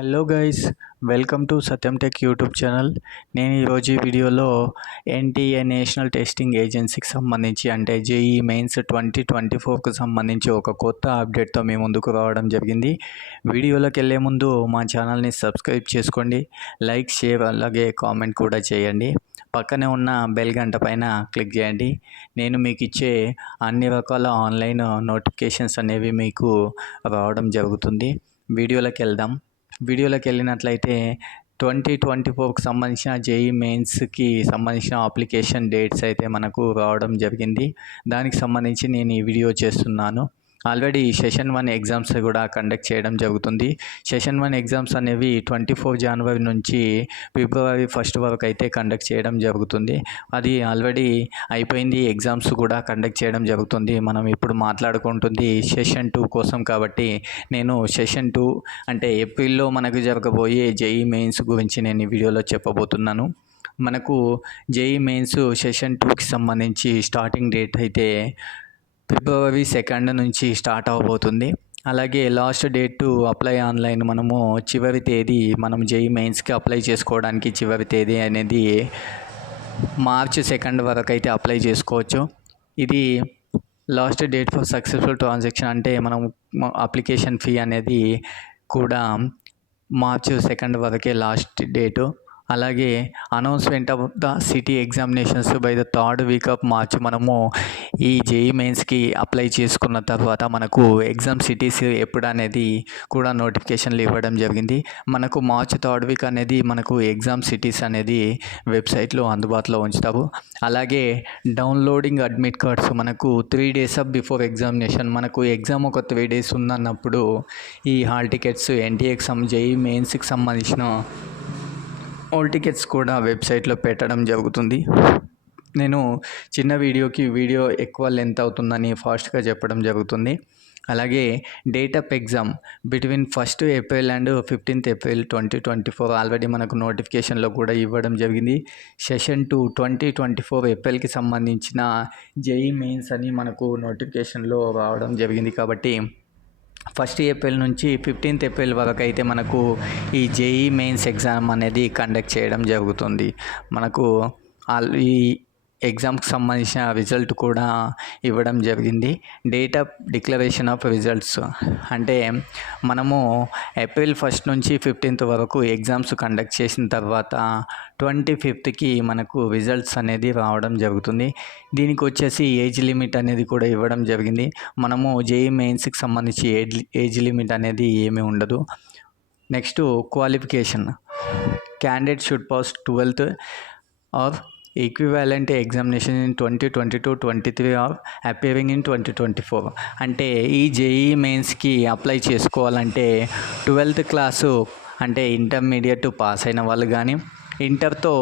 Hello guys, welcome to Satyam tech YouTube channel. నేను ఈరోజు ఈ వీడియోలో ఎన్టీఏ నేషనల్ టెస్టింగ్ ఏజెన్సీకి సంబంధించి అంటే జేఈ మెయిన్స్ 2024కు సంబంధించి ఒక కొత్త అప్డేట్తో మీ ముందుకు రావడం జరిగింది. వీడియోలోకి వెళ్ళే ముందు మా ఛానల్ని సబ్స్క్రైబ్ చేసుకోండి, లైక్, షేర్ అలాగే కామెంట్ కూడా చేయండి. పక్కనే ఉన్న బెల్ గంట పైన క్లిక్ చేయండి. నేను మీకు ఇచ్చే అన్ని రకాల ఆన్లైన్ నోటిఫికేషన్స్ అనేవి మీకు రావడం జరుగుతుంది. వీడియోలోకి వెళ్ళినట్లయితే 2024కు సంబంధించిన జేఈ మెయిన్స్కి సంబంధించిన అప్లికేషన్ డేట్స్ అయితే మనకు రావడం జరిగింది. దానికి సంబంధించి నేను ఈ వీడియో చేస్తున్నాను. ఆల్రెడీ సెషన్ 1 ఎగ్జామ్స్ కూడా కండక్ట్ చేయడం జరుగుతుంది. సెషన్ 1 ఎగ్జామ్స్ అనేవి 24 జనవరి నుంచి ఫిబ్రవరి 1 వరకు అయితే కండక్ట్ చేయడం జరుగుతుంది. అది ఆల్రెడీ అయిపోయింది. ఎగ్జామ్స్ కూడా కండక్ట్ చేయడం జరుగుతుంది. మనం ఇప్పుడు మాట్లాడుకుంటుంది సెషన్ 2 కోసం కాబట్టి నేను సెషన్ 2 అంటే ఏప్రిల్లో మనకు జరగబోయే జేఈ మెయిన్స్ గురించి నేను ఈ వీడియోలో చెప్పబోతున్నాను. మనకు జేఈ మెయిన్స్ సెషన్ 2కి సంబంధించి స్టార్టింగ్ డేట్ అయితే ఫిబ్రవరి 2 నుంచి స్టార్ట్ అవబోతుంది. అలాగే last date to apply online చివరి తేదీ మనం జేఈ మెయిన్స్కి అప్లై చేసుకోవడానికి చివరి తేదీ అనేది మార్చి 2 వరకు అయితే అప్లై చేసుకోవచ్చు. ఇది last date for successful transaction అంటే మనం అప్లికేషన్ ఫీ అనేది కూడా మార్చి 2 వరకే లాస్ట్ డేటు. అలాగే announcement of the city examinations by the 3rd week off March మనము ఈ జేఈ మెయిన్స్కి అప్లై చేసుకున్న తర్వాత మనకు ఎగ్జామ్ సిటీస్ ఎప్పుడు అనేది కూడా నోటిఫికేషన్లు ఇవ్వడం జరిగింది. మనకు మార్చ్ 3rd వీక్ అనేది మనకు ఎగ్జామ్ సిటీస్ అనేది వెబ్సైట్లో అందుబాటులో ఉంచుతారు. అలాగే డౌన్లోడింగ్ అడ్మిట్ కార్డ్స్ మనకు 3 days బిఫోర్ ఎగ్జామినేషన్ మనకు ఎగ్జామ్ ఒక 3 days ఉందన్నప్పుడు ఈ హాల్ టికెట్స్ ఎన్టీఏకి జేఈ మెయిన్స్కి సంబంధించిన ఆల్ టికెట్స్ కూడా వెబ్సైట్లో పెట్టడం జరుగుతుంది. నేను చిన్న వీడియో ఎక్కువ లెంత్ అవుతుందని ఫాస్ట్గా చెప్పడం జరుగుతుంది. అలాగే date of exam between 1st April and 15th April 2024 already మనకు నోటిఫికేషన్లో కూడా ఇవ్వడం జరిగింది. సెషన్ 2 2024 ఏప్రిల్కి సంబంధించిన జేఈ మెయిన్స్ అని మనకు నోటిఫికేషన్లో రావడం జరిగింది. కాబట్టి 1st ఏప్రిల్ నుంచి 15th ఏప్రిల్ వరకు అయితే మనకు ఈ జేఈ మెయిన్స్ ఎగ్జామ్ అనేది కండక్ట్ చేయడం జరుగుతుంది. మనకు ఈ ఎగ్జామ్కి సంబంధించిన రిజల్ట్ కూడా ఇవ్వడం జరిగింది. Date of declaration of results అంటే మనము ఏప్రిల్ 1 నుంచి 15th వరకు ఎగ్జామ్స్ కండక్ట్ చేసిన తర్వాత 25th మనకు రిజల్ట్స్ అనేది రావడం జరుగుతుంది. దీనికి వచ్చేసి ఏజ్ లిమిట్ అనేది కూడా ఇవ్వడం జరిగింది. మనము జేఈ మెయిన్స్కి సంబంధించి ఏజ్ లిమిట్ అనేది ఏమీ ఉండదు. Next qualification candidate should pass 12th or equivalent examination in 2022-23 or appearing in 2024 అంటే ఈ జేఈ మెయిన్స్కి అప్లై చేసుకోవాలంటే 12th క్లాసు అంటే ఇంటర్మీడియట్ పాస్ అయిన వాళ్ళు కానీ, ఇంటర్తో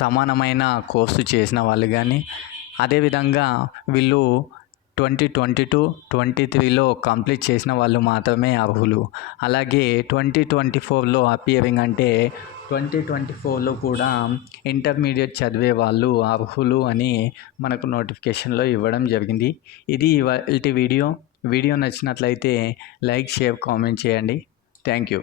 సమానమైన కోర్సు చేసిన వాళ్ళు కానీ, అదేవిధంగా వీళ్ళు 2022-23లో కంప్లీట్ చేసిన వాళ్ళు మాత్రమే అర్హులు. అలాగే 2024లో అపియరింగ్ అంటే 2024లో కూడా ఇంటర్మీడియట్ చదివే వాళ్ళు అర్హులు అని మనకు నోటిఫికేషన్లో ఇవ్వడం జరిగింది. ఇది ఇవాల్టి వీడియో నచ్చినట్లయితే లైక్, షేర్, కామెంట్ చేయండి. Thank you.